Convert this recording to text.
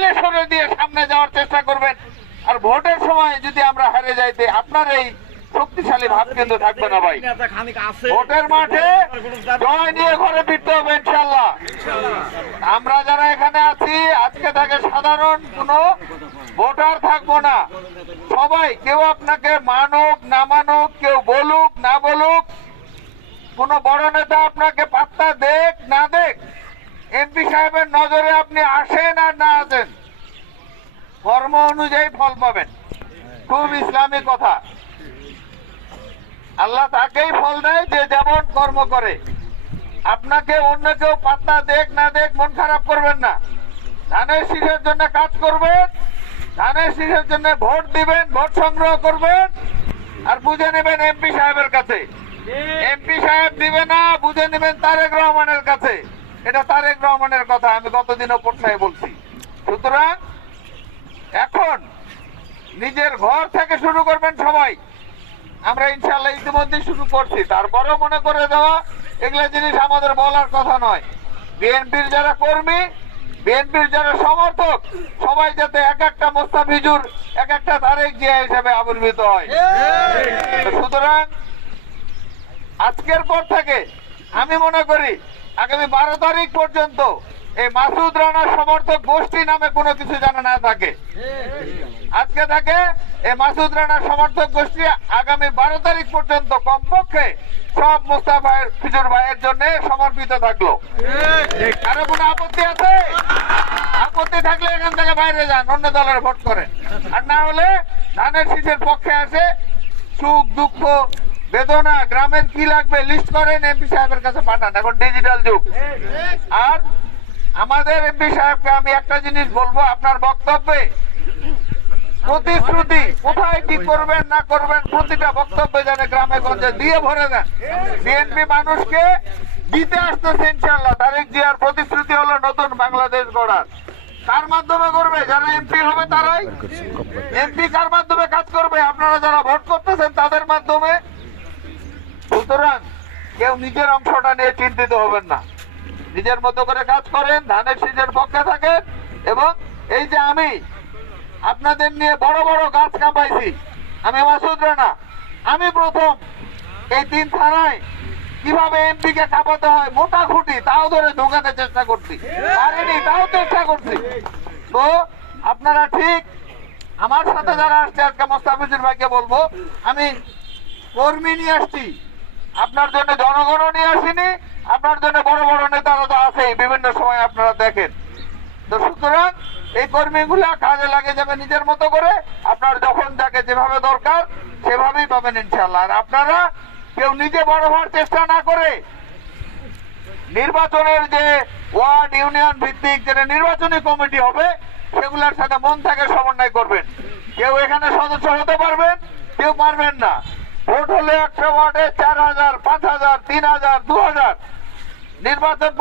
ঠেলে সরে দিয়ে সামনে যাওয়ার চেষ্টা করবেন। আর ভোটের সময় যদি আমরা হেরে যাইতে আপনার এই শক্তিশালী ভাব কিন্তু থাকবে না ভাই। ভোটের মাঠে জয় নিয়ে ঘরে ফিরতে হবে ইনশাল্লাহ। আমরা যারা এখানে আছি আজকে থেকে সাধারণ কোনো ভোটার থাকবো না। সবাই কেউ আপনাকে মানুক না মানুক, কেউ বলুক না বলুক, কোন বড় নেতা আপনাকে পাত্তা দেখ না দেখ, এমপি সাহেবের নজরে আপনি আসেন আর না আসেন, কর্ম অনুযায়ী ফল পাবেন। খুব ইসলামী কথা। আল্লাহ তাকেই ফল দেয় যে যেমন কর্ম করে। আপনাকে অন্য কেউ পাত্তা দেখ না দেখ মন খারাপ করবেন না। ধানের শীষের জন্য কাজ করবেন, ধানের শীষের জন্য ভোট দিবেন, ভোট সংগ্রহ করবেন, আর বুঝে নেবেন এমপি সাহেবের কাছে। এমপি সাহেব দিবে না, বুঝে নেবেন তারেক রহমানের কাছে। এটা তারেক রহমানের কথা, আমি গতদিনও পড়ায় বলছি। সুতরাং এখন নিজের ঘর থেকে শুরু করবেন সবাই। আমরা ইনশাল্লাহ ইতিমধ্যে শুরু করছি। তারপরেও মনে করে দেওয়া এগুলো জিনিস আমাদের বলার কথা নয়। বিএনপির যারা কর্মী, বিএনপির যারা সমর্থক, সবাই যাতে এক একটা মোস্তাফিজুর, এক একটা তারেক জিয়া হিসেবে আবির্ভূত হয়। সুতরাং আজকের পর থেকে আমি মনে করি আগামী 12 তারিখ পর্যন্ত এই মাসুদ রানার সমর্থক গোষ্ঠী নামে কোনো কিছু যেন না থাকে। আজকে থেকে এই মাসুদ রানার সমর্থক গোষ্ঠী আগামী 12 তারিখ পর্যন্ত কমপক্ষে সব মোস্তাফিজুর ভাইয়ের জন্য সমর্পিত থাকলো। কারো কোনো আপত্তি আছে? আপত্তি থাকলে এখান থেকে বাইরে যান, অন্য দলের ভোট করেন। আর না হলে ধানের শীষের পক্ষে আসে, সুখ দুঃখ বেদনা গ্রামের কি লাগবে লিস্ট করেন, এমপি সাহেবের কাছে পাঠান। এখন ডিজিটাল যুগ। আর আমাদের এমপি সাহেবকে আমি একটা জিনিস বলবো, আপনার বক্তব্যে প্রতিশ্রুতি কোথায় কি করবেন না করবেন প্রতিটা বক্তব্যে যেন গ্রামে গঞ্জে দিয়ে ভরে দেন। বিএনপি মানুষকে দিতে আসতেছে ইনশাল্লাহ। তারেক জিয়ার প্রতিশ্রুতি হলো নতুন বাংলাদেশ গড়ার। কার মাধ্যমে করবে? যারা এমপি হবে তারাই। এমপি কার মাধ্যমে কাজ করবে? আপনারা যারা ভোট করতেছেন তাদের মাধ্যমে। সুতরাং কেউ নিজের অংশটা নিয়ে চিন্তিত হবেন না, নিজের মতো করে কাজ করেন, ধানের শীষের পক্ষে থাকেন। এবং এই যে আমি আপনাদের নিয়ে বড় বড় গাছ কাঁপাইছি, আমি মাসুদ রানা, আমি প্রথম এই 3 থানায় কিভাবে এমপি কে কাঁপাতে হয় মোটা খুঁটি তাও ধরে ঢোকাতে চেষ্টা করছি, পারিনি তাও চেষ্টা করছি। তো আপনারা ঠিক আমার সাথে যারা আসছে, আজকে মোস্তাফিজুর ভাইকে বলবো, আমি কর্মী নিয়ে আসছি, আপনার জন্য জনগণ নিয়ে আসিনি। আপনার জন্য বড় বড় নেতারা তো আছেই, বিভিন্ন সময় আপনারা দেখেন। তো সুতরাং এই কর্মীগুলা কাজে লাগে যাবে নিজের মতো করে। আপনার যখন যাকে যেভাবে দরকার সেভাবেই পাবেন ইনশাল্লাহ। আর আপনারা কেউ নিজে বড় হওয়ার চেষ্টা না করে নির্বাচনের যে ওয়ার্ড ইউনিয়ন ভিত্তিক যেটা নির্বাচনী কমিটি হবে সেগুলোর সাথে মন থেকে সমন্বয় করবেন। কেউ এখানে সদস্য হতে পারবেন, কেউ পারবেন না। ভোট হলে একটা ওয়ার্ডে 4000, 5000, 3000, 2000 নির্বাচন